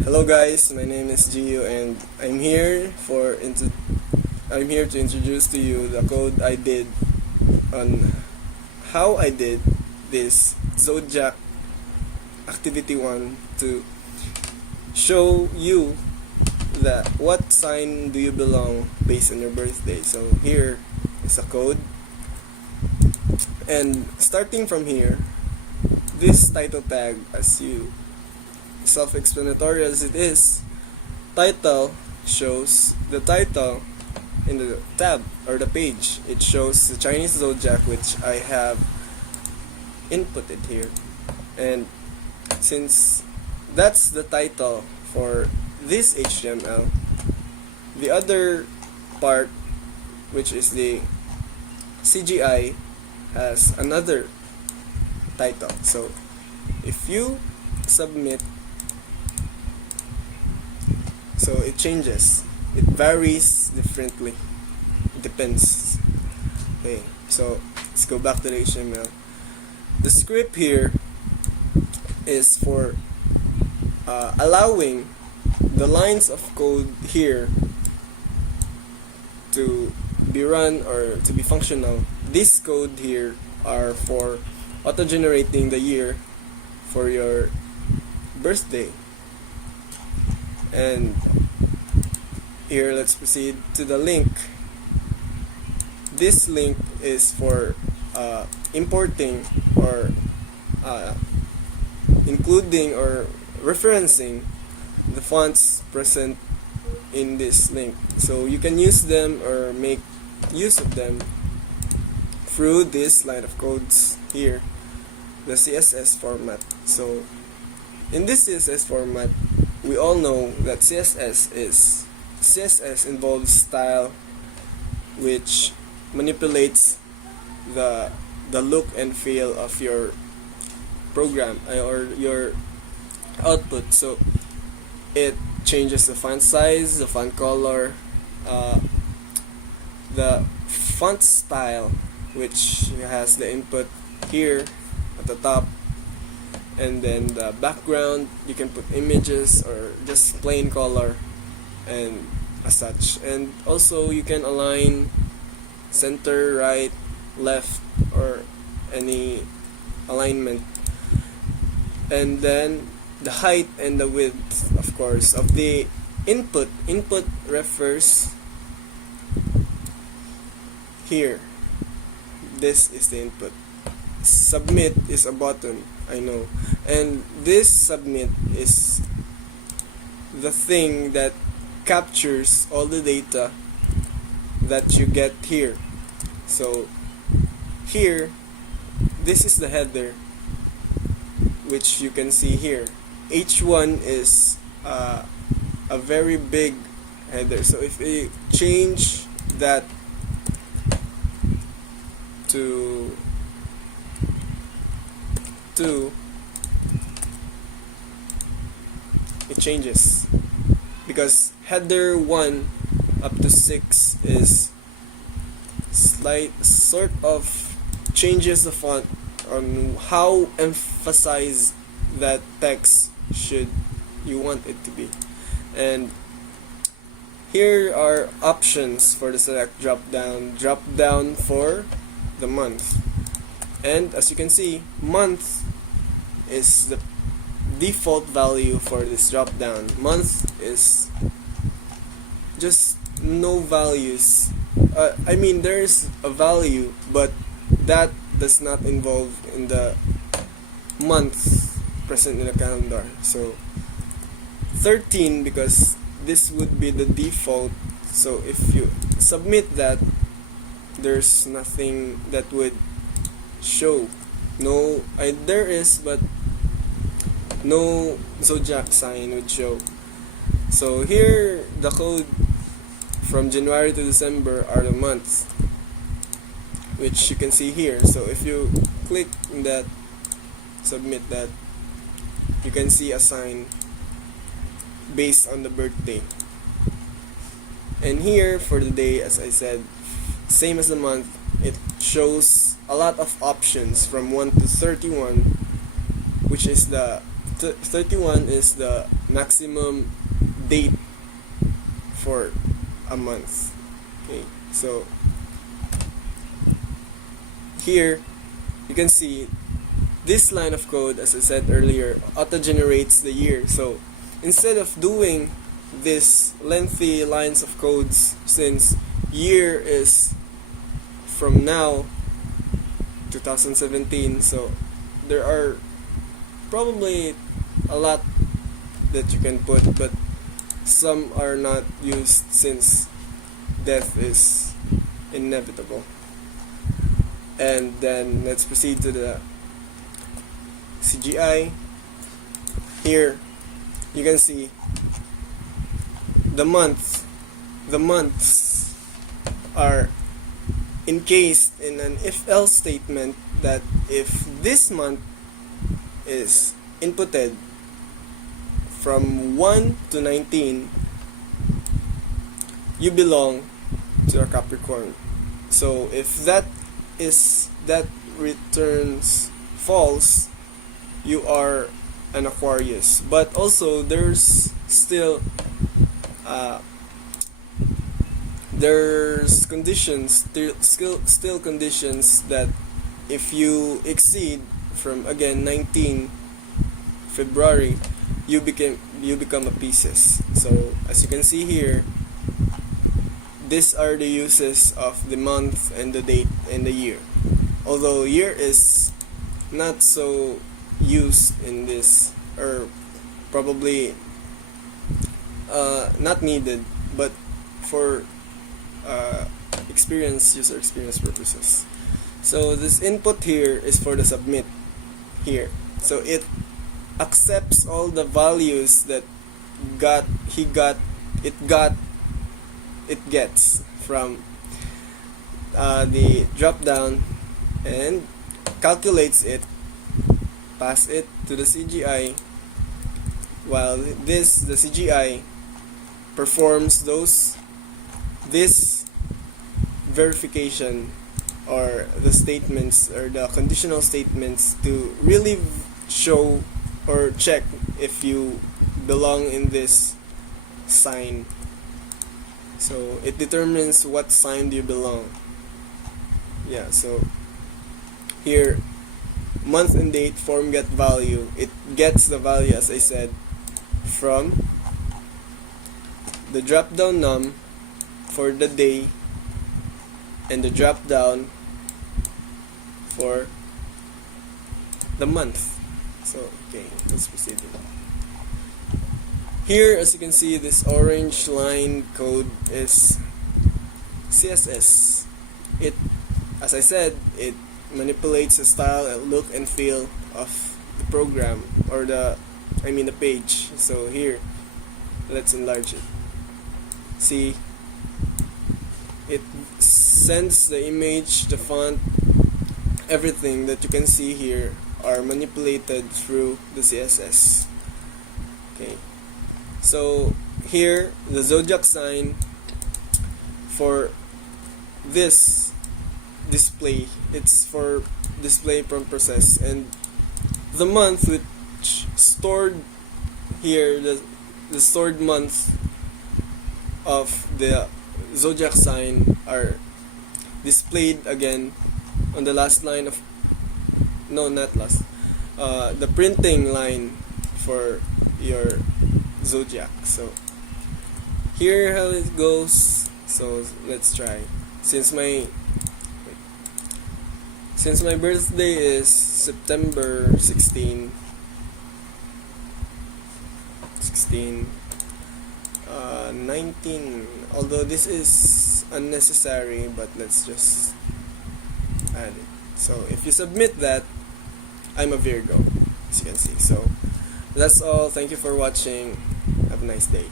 Hello guys, my name is Geo and I'm here to introduce to you the code I did on how I did this Zodiac activity 1 to show you that what sign do you belong based on your birthday. So here is a code, and starting from here, this title tag, as you self-explanatory as it is, title shows the title in the tab or the page. It shows the Chinese zodiac, which I have inputted here, and since that's the title for this HTML, the other part, which is the CGI, has another title. So if you submit, so it changes, it varies differently, it depends. Okay, so let's go back to the HTML. The script here is for allowing the lines of code here to be run or to be functional. This code here are for auto-generating the year for your birthday. And here, let's proceed to the link. This link is for importing or including or referencing the fonts present in this link, so you can use them or make use of them through this line of codes here, the CSS format. So in this CSS format, we all know that CSS involves style, which manipulates the look and feel of your program or your output. So it changes the font size, the font color, the font style, which has the input here at the top, and then the background, you can put images or just plain color and as such. And also you can align center, right, left, or any alignment. And then the height and the width, of course, of the input. Input refers here. This is the input. Submit is a button, I know. And this submit is the thing that captures all the data that you get here. So here, this is the header, which you can see here. H1 is a very big header. So if we change that to 2, it changes, because header 1 up to 6 is sort of changes the font on how emphasized that text should you want it to be. And here are options for the select drop down for the month. And as you can see, month is the default value for this drop down. Month is just no values. I mean, there is a value, but that does not involve in the month present in the calendar. So 13, because this would be the default. So if you submit that, there's nothing that would show. No, there is, but no zodiac sign would show. So here, the code from January to December are the months, which you can see here. So if you click that, submit that, you can see a sign based on the birthday. And here for the day, as I said, same as the month, it shows a lot of options from 1 to 31, which is the 31 is the maximum date for a month. Okay, so here you can see this line of code, as I said earlier, auto-generates the year. So instead of doing this lengthy lines of codes, since year is from now 2017, so there are probably a lot that you can put, but some are not used since death is inevitable. And then let's proceed to the CGI. Here you can see the months are encased in an if-else statement, that if this month is inputted from 1 to 19, you belong to a Capricorn. So if that returns false, you are an Aquarius. But also there's still there's conditions, still conditions, that if you exceed from, again, 19 February, you become a Pisces. So as you can see here, these are the uses of the month and the date and the year. Although year is not so used in this, or probably not needed, but for user experience purposes. So this input here is for the submit here. So it accepts all the values that it gets from the drop down, and calculates it, pass it to the CGI, while the CGI performs this verification, or the statements, or the conditional statements, to really show or check if you belong in this sign. So it determines what sign do you belong. Yeah, so here, month and date form get value. It gets the value, as I said, from the drop down num for the day, and the drop down for the month. So okay, let's proceed. Here, as you can see, this orange line code is CSS. It, as I said, it manipulates the style and look and feel of the program, or the page. So here, let's enlarge it. See, it sends the image, the font, everything that you can see here are manipulated through the CSS. Okay, so here, the zodiac sign for this display, it's for display process, and the month, which stored here, the stored month of the zodiac sign, are displayed again on the last line of, no, not last, the printing line for your zodiac. So here how it goes. So let's try. Since my birthday is September 16, 19, although this is unnecessary, but let's just add it. So if you submit that, I'm a Virgo, as you can see. So that's all. Thank you for watching. Have a nice day.